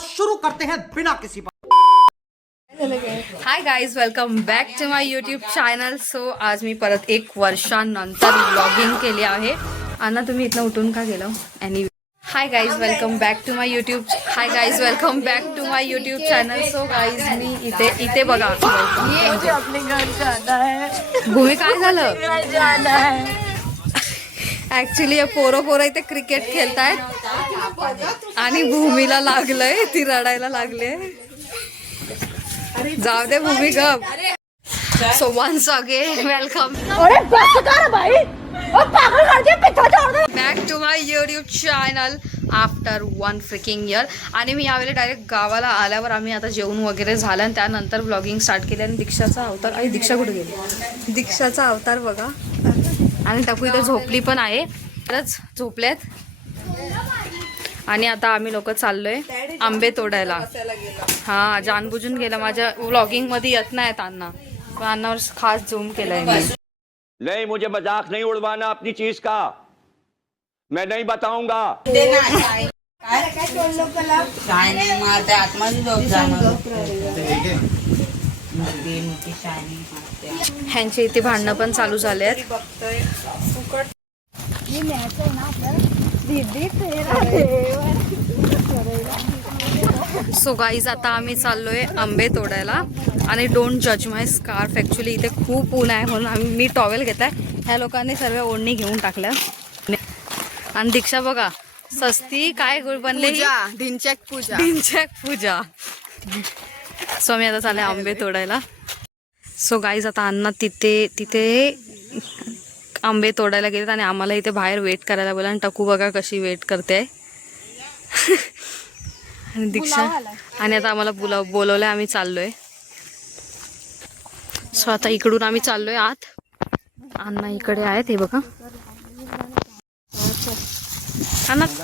शुरू करते हैं बिना किसी hi guys, welcome back to my YouTube channel. So आज मी परत 1 वर्षानंतर व्लॉगिंग केली आहे. अण्णा तुम्ही इथनं उठून का गेला? एनी hi guys, welcome back to my YouTube. Hi guys, welcome back to my YouTube channel. So guys मी इथे बघा, भूमी काय झालं? ऍक्च्युली पोरं इथे क्रिकेट खेळतायत आणि भूमीला लागलंय, ती रडायला लागले. जाऊ दे भूमी गप. So once again welcome back to my YouTube channel after 1 freaking year. आणि मी यावेळी डायरेक्ट गावाला आल्यावर आम्ही आता जेवण वगैरे झालं आणि त्यानंतर व्लॉगिंग स्टार्ट केली. आणि दीक्षाचा अवतार, आणि दीक्षा कुठे गेली? दीक्षाचा अवतार बघा. आणि टकू इथे झोपली पण आहे, खरंच झोपल्यात. आणि आता आम्ही लोक चाललोय आंबे तोडायला. हा, जानबुजून गेला, माझ्या व्लॉगिंग मध्ये येत नाही अण्णा, पण अण्णावर खास झूम केलाय मी. नहीं, मुझे मजाक नहीं उड़वाना अपनी चीज का, मैं नहीं बताऊंगा. ह्यांचे इथे भांडणं पण चालू झाले आहेत. सो गाईज आता आम्ही चाललोय आंबे तोडायला. आणि डोंट जज माय स्कार्फ. ॲक्च्युली इथे खूप ऊन आहे म्हणून मी टॉवेल घेतलाय. ह्या लोकांनी सर्व ओढणी घेऊन टाकल्या. आणि दीक्षा बघा सस्ती काय गुळ बनले, ढिंचॅक पूजा. सो मी आता चालले आंबे तोडायला. सो गाईज आता अण्णा तिथे आंबे तोडायला गेलेत आणि आम्हाला इथे बाहेर वेट करायला बोला. आणि टकू बघा कशी वेट करते. आणि दीक्षा आणि आता आम्हाला बोलवलंय, आम्ही चाललोय. सो आता इकडून आम्ही चाललोय आत. अण्णा इकडे आहेत, हे बघा. अण्णा अरे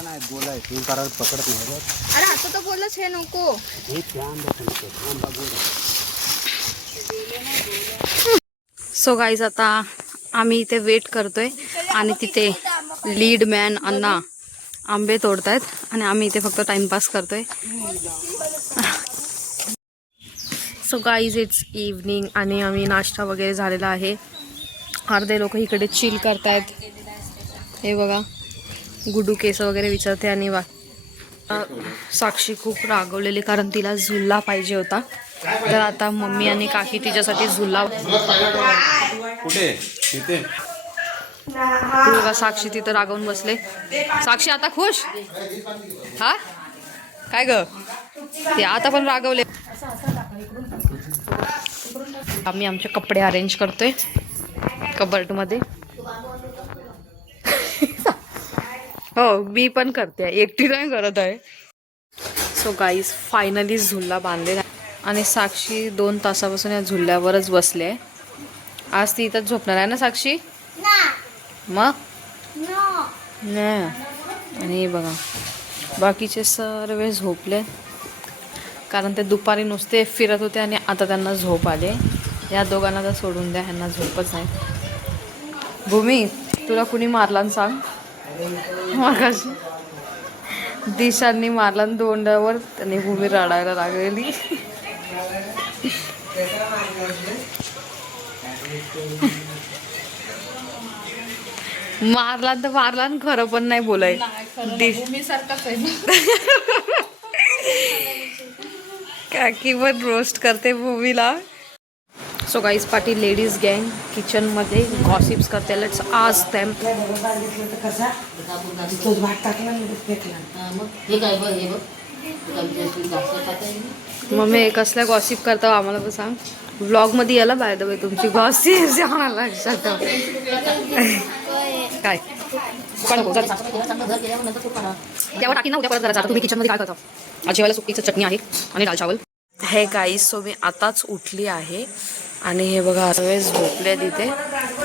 आता तर बोलच हे नको. सो गाईज आता आम्ही इथे वेट करतोय आणि तिथे लीड मॅन अण्णा आंबे तोडतायत आणि आम्ही इथे फक्त टाइमपास करतोय. सो गाईज इट्स इव्हनिंग आणि आम्ही नाश्ता वगैरे झालेला आहे. अर्धे लोक इकडे चिल करतायत. हे बघा, गुडू केस वगैरे विचारते. आणि साक्षी खूप रागवलेली कारण तिला झुल्ला पाहिजे होता. तर आता मम्मी आणि काकी तिच्यासाठी झुल्ला. बघा साक्षी तिथं रागवून बसले. साक्षी आता खुश? हा काय ग, ते आता पण रागवले. आम्ही आमचे कपडे अरेंज करतोय कबर्ड मध्ये. हो मी पण करते, एकटी नाही करत आहे. सो गाईज फायनली झुल्ला बांधलेला आणि साक्षी 2 तासापासून या झुल्यावरच बसले आहे. आज ती इथंच झोपणार आहे ना साक्षी? मग नाही. आणि बघा बाकीचे सर्व झोपले कारण ते दुपारी नुसते फिरत होते आणि आता त्यांना झोप आले. या दोघांना तर सोडून द्या, ह्यांना झोपच नाही. भूमी तुला कुणी मारला सांग? मगाशी दिशांनी मारला दोंडावर, त्याने भूमी रडायला लागलेली. मारला तर मारला, खरं पण नाही बोलाय. काकी पण रोस्ट करते भूमीला. सो गाईज पाटी लेडीज गँग किचन मध्ये गॉसिप्स करते. Let's ask them. मम्मी कसल्या गॉसिप करता आम्हाला पण सांग. व्लॉग मध्ये याला बाय द वे तुमची गॉसिप्स आम्हाला लक्षात काय तेव्हा टाकी ना उद्या परत जरा. तुम्ही किचन मध्ये काय करता? आज जेवायला सुकीचं चटणी आहे आणि दाल चावल. हे गाईज सो मी आताच उठली आहे आणि हे बघा सर्व झोपलेत इथे.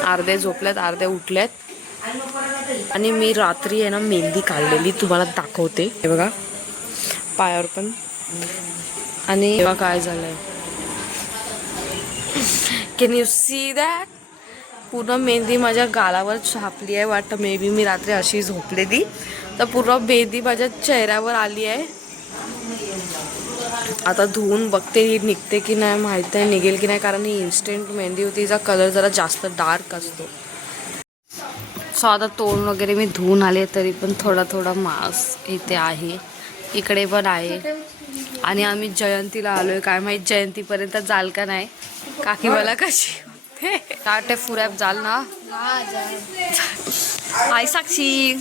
अर्धे झोपलेत, अर्धे उठलेत. आणि मी रात्री आहे ना मेहंदी काढलेली, तुम्हाला दाखवते. हे बघा पायावर पण. आणि तेव्हा काय झालंय, कॅन यू सी दॅट? पूर्ण मेहंदी माझ्या गालावर छापली आहे. वाटतं मे बी मी रात्री अशी झोपलेली तर पूर्ण मेहंदी माझ्या चेहऱ्यावर आली आहे. आता धुवून बघते ही निघते की नाही, माहित नाही निघेल की नाही, कारण ही इन्स्टंट मेहंदी होती, तिचा कलर जरा जास्त डार्क असतो. सो आता तोंड वगैरे मी धुवून आले, तरी पण थोडा थोडा मास इथे आहे, इकडे पण आहे. आणि आम्ही जयंतीला आलोय, काय माहित जयंतीपर्यंत जाल का नाही. काकी मला कशी ताटे फुऱ्यात जाल ना. आई साक्षी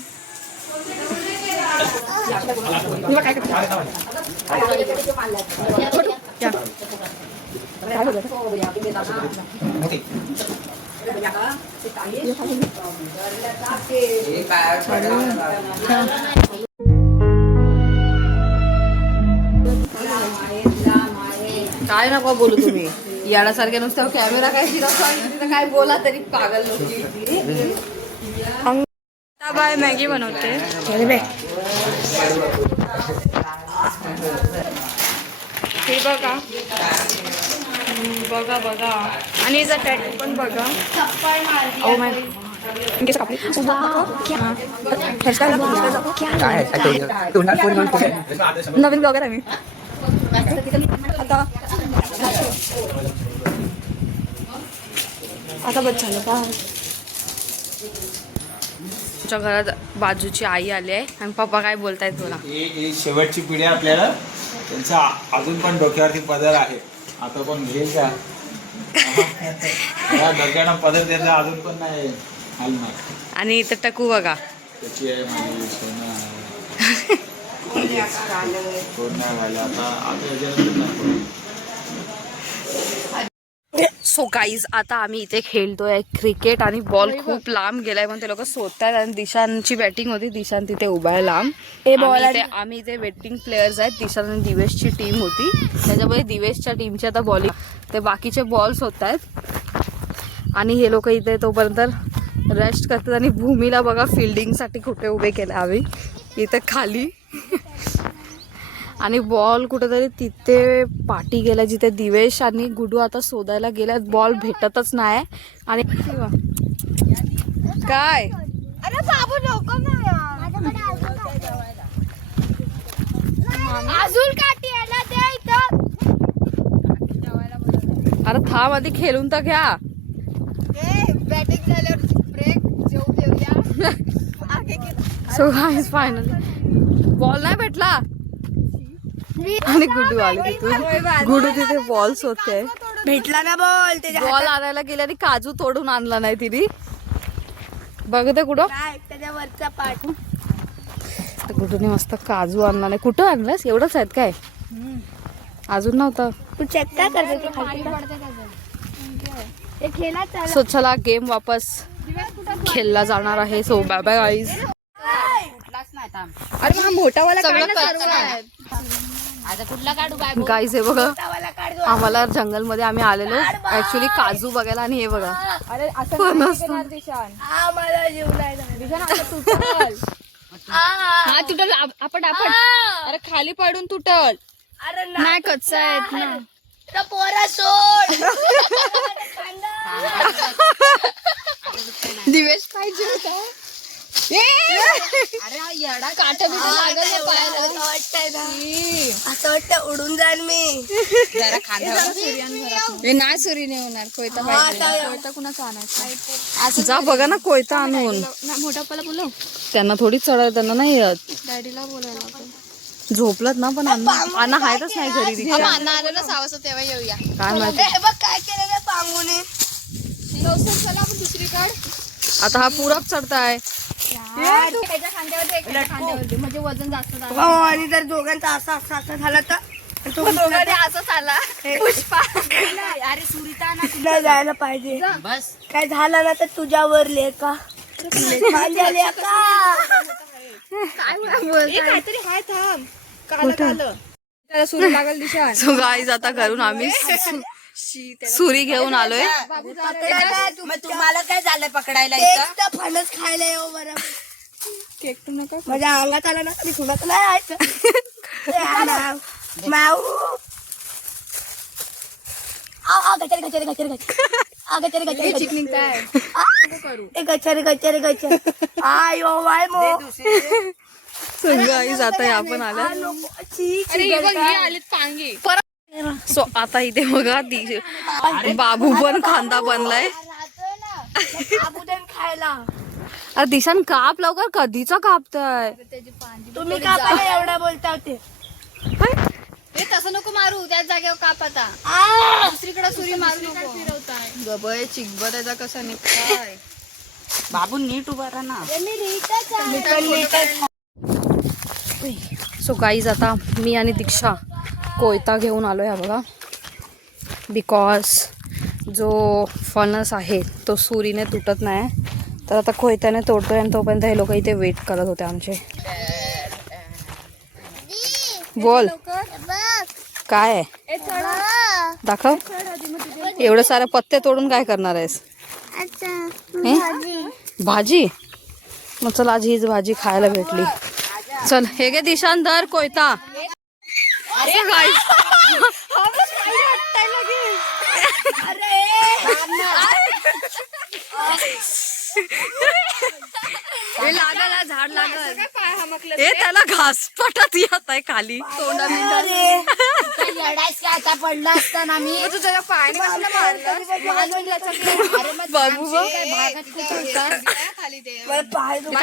काय नको बोलू तुम्ही याडासारखे नुसतं कॅमेरा काय फिरवतो, काय बोला तरी पागल लोक. बाय मॅगी बनवते. हे बघा बघा बघा, आणि हिचा टॅटू पण बघा. ओ माय नवीन ब्लॉगर आहे मी आता बस झालं का. आमच्या घरात बाजूची आई आली आहे आणि पप्पा काय बोलतायत बोला. ही शेवटची पिढी आपल्याला, त्यांचा अजून पण डोक्यावरती पदर आहे, आता पण घेईल का या डोक्यानं पदर त्यांचा अजून पण नाही हलणार. आणि इथं टकू बघा, त्याची आहे माझी सोना कोण नाही व्हायला आता याच्यानंतर नाही. सो गाईज आता आम्ही इथे खेळतोय क्रिकेट, आणि बॉल खूप लांब गेलाय पण ते लोक शोधतात. आणि दिशांची बॅटिंग होती, दिशान तिथे उभा आहे लांब. आम्ही इथे वेटिंग प्लेयर्स आहेत. दिशान आणि दिवेशची टीम होती, त्याच्यामुळे दिवेशच्या टीमची आता बॉलिंग, ते बाकीचे बॉल्स होत आहेत. आणि हे लोक इथे तोपर्यंत रेस्ट करतात. आणि भूमीला बघा फिल्डिंगसाठी कुठे उभे केले आम्ही, इथे खाली. आणि बॉल कुठेतरी तिथे पाठी गेला जिथे दिवेश आणि गुडू आता शोधायला गेल्यात, बॉल भेटतच नाही. आणि काय अरे बाबू नको अजून काठी यायला द्या इथं. अरे थांब आधी खेळून तर घ्या. बॅटिंग झाल्यावर ब्रेक जेवू देऊया. सो गाईज फायनली बॉल नाही भेटला. आणि गुडू आले तिथून, गुडू तिथे बॉल्स होते, भेटला ना बॉल. बॉल आणायला गेले आणि काजू तोडून आणला नाही तिने. बघते कुठं त्याच्या वरचा पाठ. गुडूने मस्त काजू आणला नाही. कुठं आणलंस, एवढंच आहेत काय, अजून नव्हतं. तू चेक काय करते. सो चला गेम वापस खेळला जाणार आहे. So bye bye guys. अरे हा मोठावाला गाईज हे बघा, आम्हाला जंगल मध्ये आम्ही आलेलो ऍक्च्युली काजू बघायला. आणि हे बघा, अरे असं हा तुटल. आपण अरे खाली पडून तुटल. अरे नाही कच्चा आहेत ना पोरा सोड. दिवेश पाहिजे होता. काटा बिटा लागल पायाला, असं वाटतं उडून जाईल मी. जरा खांद्यावर नाही सुरी नाही होणार. कोयता पाहिजे. कोयता कुणाचा आणायचा. जा बघा ना कोयता आणून. मोठा पप्पाला बोलव. त्यांना थोडी चढ, त्यांना नाही येत. डॅडीला बोलायला झोपलत ना, पण अण्णा आहेतच नाही घरी. रिक्षा आलं ना सावस तेव्हा येऊया. काय माहिती बघ काय केलं पांगुने. चला आपण दुसरीकडे. आता हा पूरा चढताय. त्याच्या खांद्यावरती म्हणजे वजन जास्त झालं. आणि जर दोघांचा असा असं झालं तर दोघांनी असंच आला. पुष्पा अरे सुरिता ना तुला जायला पाहिजे. बस काय झालं ना तर तुझ्यावर लेका माझ्या लेका. काहीतरी हाय थांब. त्याला सुरी लागल दिशा. सो गाईज आता घरून आम्ही सुरी घेऊन आलोय. तुम्हाला काय झालं पकडायला फणस खायला येऊ बरं. केक तर नका. माझ्या अंगात आला ना तरी सुनत नाही. माऊ निघताय. गचर आयो वाय मो गाईज आता या पण आल्या. सो आता इथे बघा बाबू पण खांदा बनलाय. साबुदाणा खायला अरे दिशान काप लवकर, कधीचा कापताय तुम्ही कापायला एवढा बोलता होते. तसं नको मारू, त्याच जागेवर काप आता. दुसरीकडे सुरी मारू नको. गबय चिकबर त्याचा कसा निघताय. बाबू नीट उभा राहा ना. सो गाईज आता मी आणि दीक्षा कोयता घेऊन आलोय हा बघा. बिकॉज जो फणस आहे तो सुरीने तुटत नाही, तर आता कोयत्याने तोडतोय. आणि तोपर्यंत हे लोक इथे वेट करत होते आमचे. बोल काय आहे? दाखव. एवढं सारे पत्ते तोडून काय करणार आहेस? भाजी. मग चल आज हीच भाजी खायला भेटली. चल हे घे दिशान धर कोयता. लागला झाड लागल. हे त्याला घासपटात येत आहे खाली तोंडा. आता पडला असताना मी तुझ्या पायाने कशाला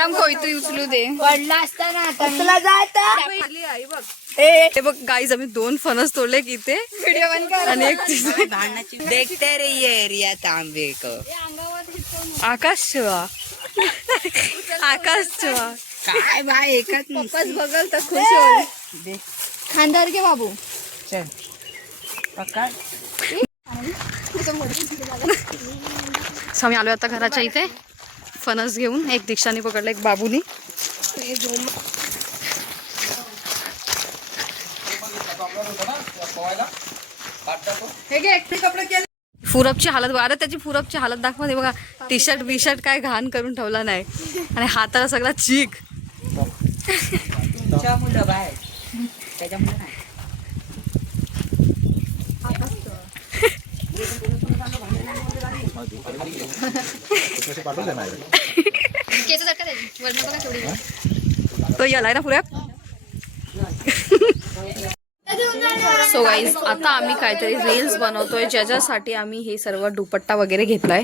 कोयती उचलू दे. पडला असताना कसला जाता. हे बघ गाईज आम्ही 2 फणस तोडले की इथे. आणि एक देखते रहिए रिया तांबे को. आकाश शिवा. आकाश शिवा काय बाय एकच पप्पाच बघल तर खुश होईल. खांद्यावर घे बाबू. आम्ही आलो आता घराच्या इथे फणस घेऊन. एक दीक्षाने पकडला, एक बाबूनी. फुरपची हालत बघा. अरे त्याची फुरपची हालत दाखवा. बघा टी शर्ट बी शर्ट काय घाण करून ठेवला नाही. आणि हाताला सगळा चीक. तो यालाय ना पुऱ्या. सो गाईज आता आम्ही काहीतरी रील्स बनवतोय, ज्याच्यासाठी आम्ही हे सर्व दुपट्टा वगैरे घेतलाय.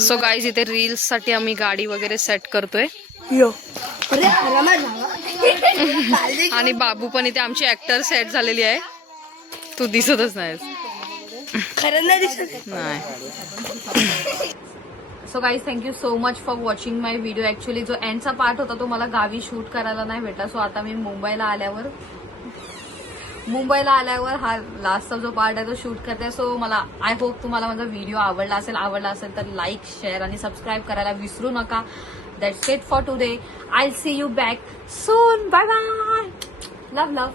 सो गाईज इथे रील्स साठी आम्ही गाडी वगैरे सेट करतोय. आणि बाबू पण इथे आमची ऍक्टर सेट झालेली आहे. तू दिसतच नाहीस. खरं नाही दिसत नाही. So guys thank you so much for watching my video. Actually जो एंडचा पार्ट होता तो मला गावी शूट करायला नाही भेटला. सो आता मी मुंबईला आल्यावर हा लास्टचा जो पार्ट आहे तो शूट करते. सो मला आय होप तुम्हाला माझा व्हिडिओ आवडला असेल तर लाईक शेअर आणि सबस्क्राईब करायला विसरू नका. That's it for today. I see you back soon. Bye bye. Love love.